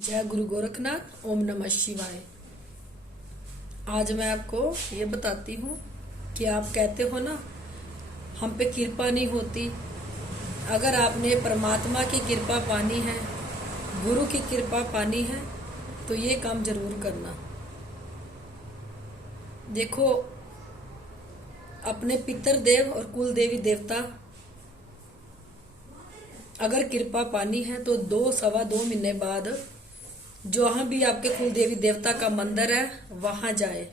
जय गुरु गोरखनाथ। ओम नमः शिवाय। आज मैं आपको ये बताती हूँ कि आप कहते हो ना हम पे कृपा नहीं होती। अगर आपने परमात्मा की कृपा पानी है, गुरु की कृपा पानी है, तो ये काम जरूर करना। देखो, अपने पितर देव और कुल देवी देवता अगर कृपा पानी है तो 2-2.25 महीने बाद जहाँ भी आपके कुल देवी देवता का मंदिर है वहां जाए।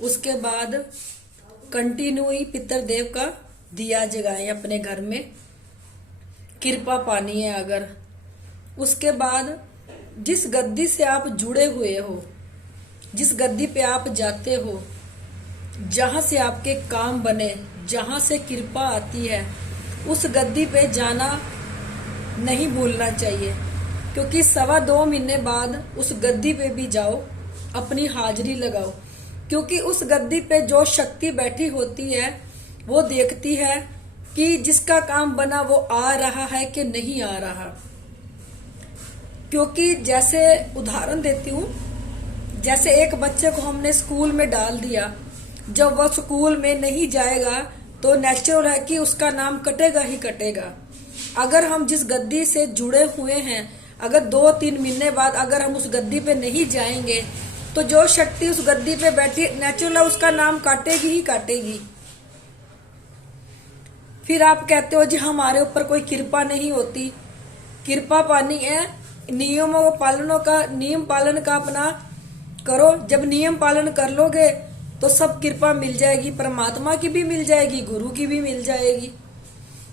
उसके बाद कंटिन्यू ही पितर देव का दिया जगाएं अपने घर में, कृपा पानी है अगर। उसके बाद जिस गद्दी से आप जुड़े हुए हो, जिस गद्दी पे आप जाते हो, जहां से आपके काम बने, जहां से कृपा आती है, उस गद्दी पे जाना नहीं भूलना चाहिए। क्योंकि 2.25 महीने बाद उस गद्दी पे भी जाओ, अपनी हाजिरी लगाओ। क्योंकि उस गद्दी पे जो शक्ति बैठी होती है वो देखती है कि जिसका काम बना वो आ रहा है कि नहीं आ रहा। क्योंकि जैसे उदाहरण देती हूँ, जैसे एक बच्चे को हमने स्कूल में डाल दिया, जब वह स्कूल में नहीं जाएगा तो नेचुरल है कि उसका नाम कटेगा ही कटेगा। अगर हम जिस गद्दी से जुड़े हुए हैं, अगर 2-3 महीने बाद अगर हम उस गद्दी पे नहीं जाएंगे तो जो शक्ति उस गद्दी पे बैठी नेचुरल उसका नाम काटेगी ही काटेगी। फिर आप कहते हो जी हमारे ऊपर कोई कृपा नहीं होती। कृपा पानी है, नियमों पालनों का, नियम पालन का अपना करो। जब नियम पालन कर लोगे तो सब कृपा मिल जाएगी, परमात्मा की भी मिल जाएगी, गुरु की भी मिल जाएगी।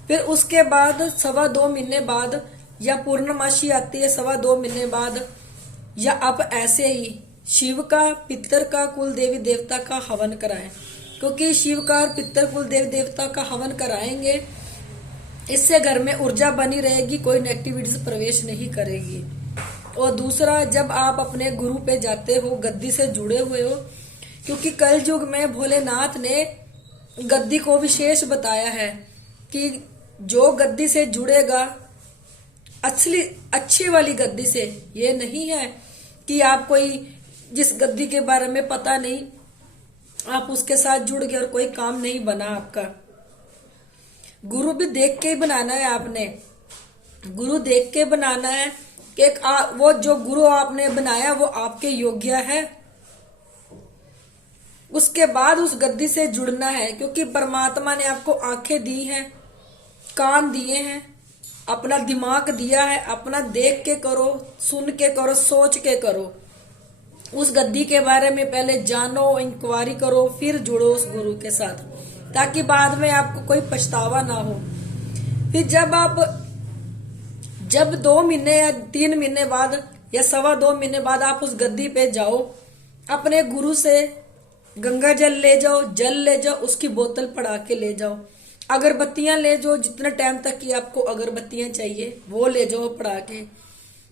फिर उसके बाद 2.25 महीने बाद या पूर्णमासी आती है 2.25 महीने बाद, या आप ऐसे ही शिव का, पितर का, कुल देवी देवता का हवन कराएं। क्योंकि शिव का और पितर कुल देवी देवता का हवन कराएंगे, इससे घर में ऊर्जा बनी रहेगी, कोई नेगेटिविटीज प्रवेश नहीं करेगी। और दूसरा, जब आप अपने गुरु पे जाते हो, गद्दी से जुड़े हुए हो, क्योंकि कल युग में भोलेनाथ ने गद्दी को विशेष बताया है कि जो गद्दी से जुड़ेगा, असली अच्छी वाली गद्दी से, ये नहीं है कि आप कोई जिस गद्दी के बारे में पता नहीं, आप उसके साथ जुड़ गए और कोई काम नहीं बना आपका। गुरु भी देख के ही बनाना है आपने, गुरु देख के बनाना है कि वो जो गुरु आपने बनाया वो आपके योग्य है। उसके बाद उस गद्दी से जुड़ना है। क्योंकि परमात्मा ने आपको आंखें दी हैं, कान दिए हैं, अपना दिमाग दिया है, अपना देख के करो, सुन के करो, सोच के करो। उस गद्दी के बारे में पहले जानो, इंक्वायरी करो, फिर जुड़ो उस गुरु के साथ, ताकि बाद में आपको कोई पछतावा ना हो। फिर जब 2 महीने या 3 महीने बाद या 2.25 महीने बाद आप उस गद्दी पे जाओ, अपने गुरु से गंगा जल ले जाओ, जल ले जाओ, उसकी बोतल पड़ा के ले जाओ, अगरबत्तियां ले जाओ, जितने टाइम तक की आपको अगरबत्तियां चाहिए वो ले जाओ पड़ा के,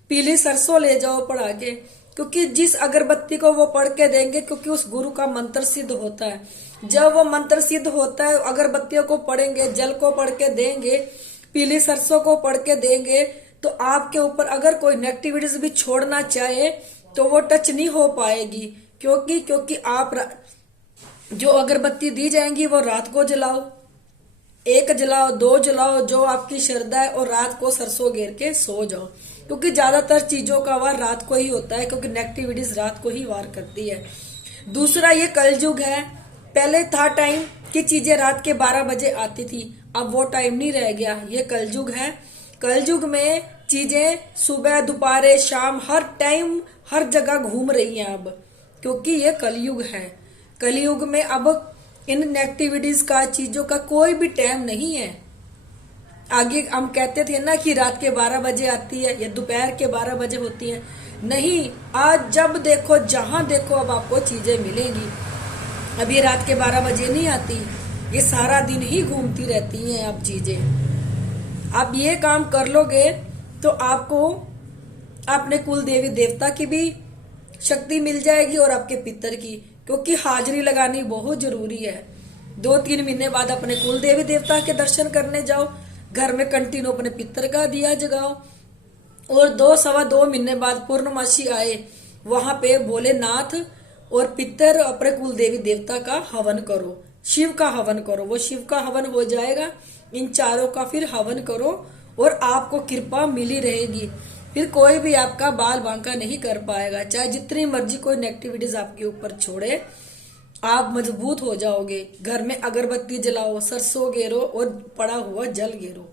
पीली सरसों ले जाओ पड़ा के। क्योंकि जिस अगरबत्ती को वो पढ़ के देंगे, क्योंकि उस गुरु का मंत्र सिद्ध होता है, जब वो मंत्र सिद्ध होता है, अगरबत्तियों को पढ़ेंगे, जल को पढ़ के देंगे, पीली सरसों को पढ़ के देंगे, तो आपके ऊपर अगर कोई नेगेटिविटीज भी छोड़ना चाहे तो वो टच नहीं हो पाएगी। क्योंकि आप जो अगरबत्ती दी जाएंगी वो रात को जलाओ, 1 जलाओ, 2 जलाओ, जो आपकी श्रद्धा है, और रात को सरसों घेर के सो जाओ। क्योंकि ज्यादातर चीजों का वार रात को ही होता है, क्योंकि नेगेटिविटीज रात को ही वार करती है। दूसरा, ये कलयुग है। पहले था टाइम कि चीजें रात के 12 बजे आती थी, अब वो टाइम नहीं रह गया, ये कलयुग है। कलयुग में चीजें सुबह, दोपहर, शाम, हर टाइम, हर जगह घूम रही हैं अब, क्योंकि ये कलयुग है। कलयुग में अब इन नेगेटिविटीज का, चीजों का कोई भी टाइम नहीं है। आगे हम कहते थे ना कि रात के 12 बजे आती है या दोपहर के 12 बजे होती है, नहीं, आज जब देखो, जहां देखो, अब आपको चीजें मिलेंगी। अब ये रात के 12 बजे नहीं आती, ये सारा दिन ही घूमती रहती हैं अब चीजें। आप ये काम कर लोगे तो आपको अपने कुल देवी देवता की भी शक्ति मिल जाएगी और आपके पितर की। क्योंकि हाजिरी लगानी बहुत जरूरी है। 2-3 महीने बाद अपने कुल देवी देवता के दर्शन करने जाओ, घर में कंटिन्यू अपने पितर का दिया जगाओ, और 2 सवा 2 महीने बाद पूर्णमासी आए, वहां पे भोलेनाथ और पितर अपने कुल देवी देवता का हवन करो, शिव का हवन करो। वो शिव का हवन हो जाएगा, इन चारों का फिर हवन करो और आपको कृपा मिली रहेगी। फिर कोई भी आपका बाल बांका नहीं कर पाएगा, चाहे जितनी मर्जी कोई नेगेटिविटीज आपके ऊपर छोड़े, आप मजबूत हो जाओगे। घर में अगरबत्ती जलाओ, सरसों गेरो और पड़ा हुआ जल गेरो,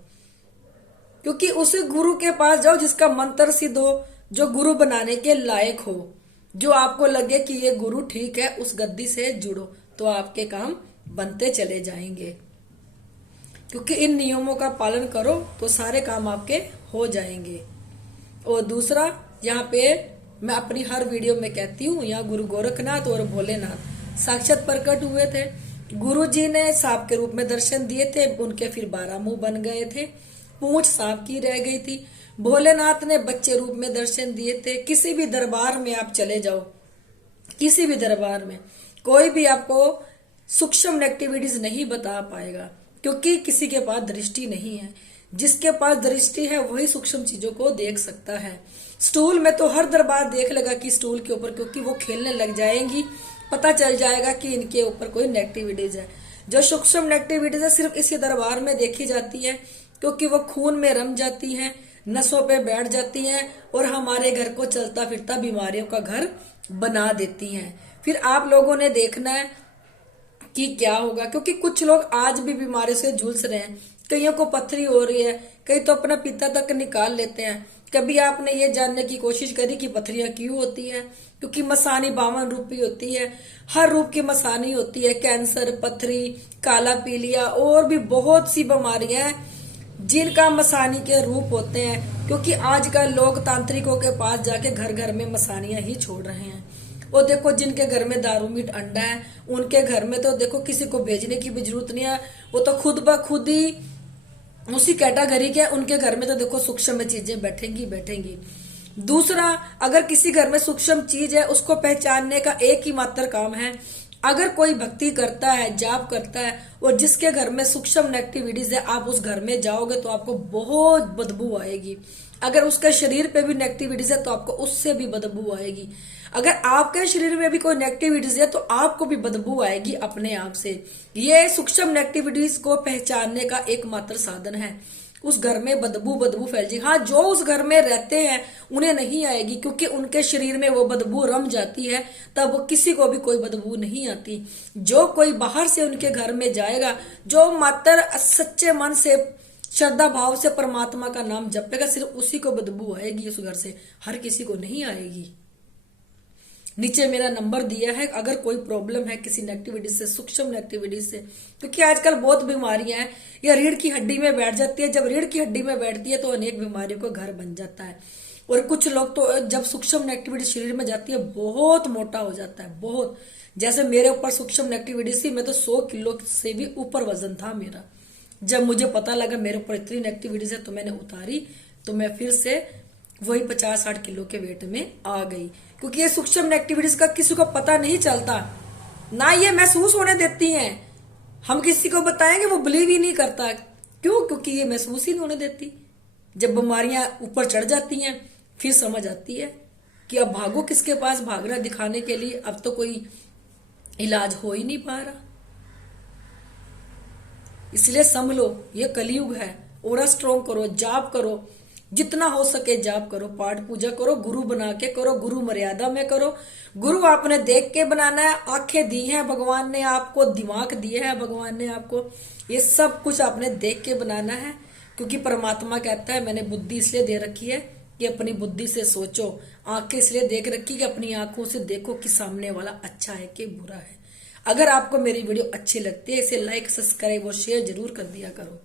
क्योंकि उस गुरु के पास जाओ जिसका मंत्र सिद्ध हो, जो गुरु बनाने के लायक हो, जो आपको लगे कि ये गुरु ठीक है, उस गद्दी से जुड़ो तो आपके काम बनते चले जाएंगे। क्योंकि इन नियमों का पालन करो तो सारे काम आपके हो जाएंगे। और दूसरा, यहाँ पे मैं अपनी हर वीडियो में कहती हूँ, यहाँ गुरु गोरखनाथ और भोलेनाथ साक्षात प्रकट हुए थे। गुरु जी ने सांप के रूप में दर्शन दिए थे, उनके फिर 12 मुंह बन गए थे, पूंछ सांप की रह गई थी। भोलेनाथ ने बच्चे रूप में दर्शन दिए थे। किसी भी दरबार में आप चले जाओ, किसी भी दरबार में कोई भी आपको सूक्ष्म नेगेटिविटीज नहीं बता पाएगा, क्योंकि किसी के पास दृष्टि नहीं है। जिसके पास दृष्टि है वही सूक्ष्म चीजों को देख सकता है। स्टूल में तो हर दरबार देख लेगा कि स्टूल के ऊपर, क्योंकि वो खेलने लग जाएंगी, पता चल जाएगा कि इनके ऊपर कोई नेगेटिविटीज है। जो सूक्ष्म नेगेटिविटीज है सिर्फ इसी दरबार में देखी जाती है, क्योंकि वो खून में रम जाती है, नसों पे बैठ जाती हैं और हमारे घर को चलता फिरता बीमारियों का घर बना देती हैं। फिर आप लोगों ने देखना है कि क्या होगा, क्योंकि कुछ लोग आज भी बीमारी से जूझ रहे हैं। कईयों को पथरी हो रही है, कई तो अपना पिता तक निकाल लेते हैं। कभी आपने ये जानने की कोशिश करी कि पथरियां क्यों होती है? क्योंकि मसानी 52 रूप की होती है, हर रूप की मसानी होती है। कैंसर, पथरी, काला पीलिया और भी बहुत सी बीमारियां हैं जिनका मसानी के रूप होते हैं। क्योंकि आजकल लोग तांत्रिकों के पास जाके घर घर में मसानियां ही छोड़ रहे हैं। और देखो, जिनके घर में दारू मीट अंडा है, उनके घर में तो देखो किसी को भेजने की भी जरूरत नहीं है, वो तो खुद ब खुद ही उसी कैटेगरी के, उनके घर में तो देखो सूक्ष्म चीजें बैठेंगी बैठेंगी। दूसरा, अगर किसी घर में सूक्ष्म चीज है, उसको पहचानने का एक ही मात्र काम है। अगर कोई भक्ति करता है, जाप करता है और जिसके घर में सूक्ष्म नेगेटिविटीज है, आप उस घर में जाओगे तो आपको बहुत बदबू आएगी। अगर उसके शरीर पे भी नेगेटिविटीज है तो आपको उससे भी बदबू आएगी। अगर आपके शरीर में भी कोई नेगेटिविटीज है तो आपको भी बदबू आएगी अपने आप से। ये सूक्ष्म नेगेटिविटीज को पहचानने का एकमात्र साधन है। उस घर में बदबू फैल जाएगी। हाँ, जो उस घर में रहते हैं उन्हें नहीं आएगी, क्योंकि उनके शरीर में वो बदबू रम जाती है, तब वो किसी को भी कोई बदबू नहीं आती। जो कोई बाहर से उनके घर में जाएगा, जो मात्र सच्चे मन से श्रद्धा भाव से परमात्मा का नाम जपेगा, सिर्फ उसी को बदबू आएगी उस घर से, हर किसी को नहीं आएगी। नीचे मेरा नंबर दिया है, अगर कोई प्रॉब्लम है किसी नेगेटिविटी से, सूक्ष्म नेगेटिविटी से, क्योंकि आजकल बहुत बीमारियां हैं, या रीढ़ की हड्डी में बैठ जाती है। जब रीढ़ की हड्डी में बैठती है तो अनेक बीमारियों का घर बन जाता है। और कुछ लोग तो जब सूक्ष्म नेगेटिविटी शरीर में जाती है बहुत मोटा हो जाता है, बहुत। जैसे मेरे ऊपर सूक्ष्म नेगेटिविटी थी, मैं तो 100 किलो से भी ऊपर वजन था मेरा। जब मुझे पता लगा मेरे ऊपर इतनी नेगेटिविटीज है तो मैंने उतारी, तो मैं फिर से वही 50-60 किलो के वेट में आ गई। क्योंकि ये सूक्ष्म नेगेटिविटीज का किसी को पता नहीं चलता, ना ये महसूस होने देती हैं। हम किसी को बताएंगे वो बिलीव ही नहीं करता। क्यों? क्योंकि ये महसूस ही नहीं होने देती। जब बीमारियां ऊपर चढ़ जाती हैं फिर समझ आती है कि अब भागो किसके पास भागना दिखाने के लिए, अब तो कोई इलाज हो ही नहीं पा रहा। इसलिए समझ लो ये कलयुग है। ओरा स्ट्रॉन्ग करो, जाप करो, जितना हो सके जाप करो, पाठ पूजा करो, गुरु बना के करो, गुरु मर्यादा में करो। गुरु आपने देख के बनाना है। आंखें दी हैं भगवान ने आपको, दिमाग दिए है भगवान ने आपको, ये सब कुछ आपने देख के बनाना है। क्योंकि परमात्मा कहता है मैंने बुद्धि इसलिए दे रखी है कि अपनी बुद्धि से सोचो, आंखें इसलिए देख रखी कि अपनी आंखों से देखो कि सामने वाला अच्छा है कि बुरा है। अगर आपको मेरी वीडियो अच्छी लगती है, इसे लाइक, सब्सक्राइब और शेयर जरूर कर दिया करो।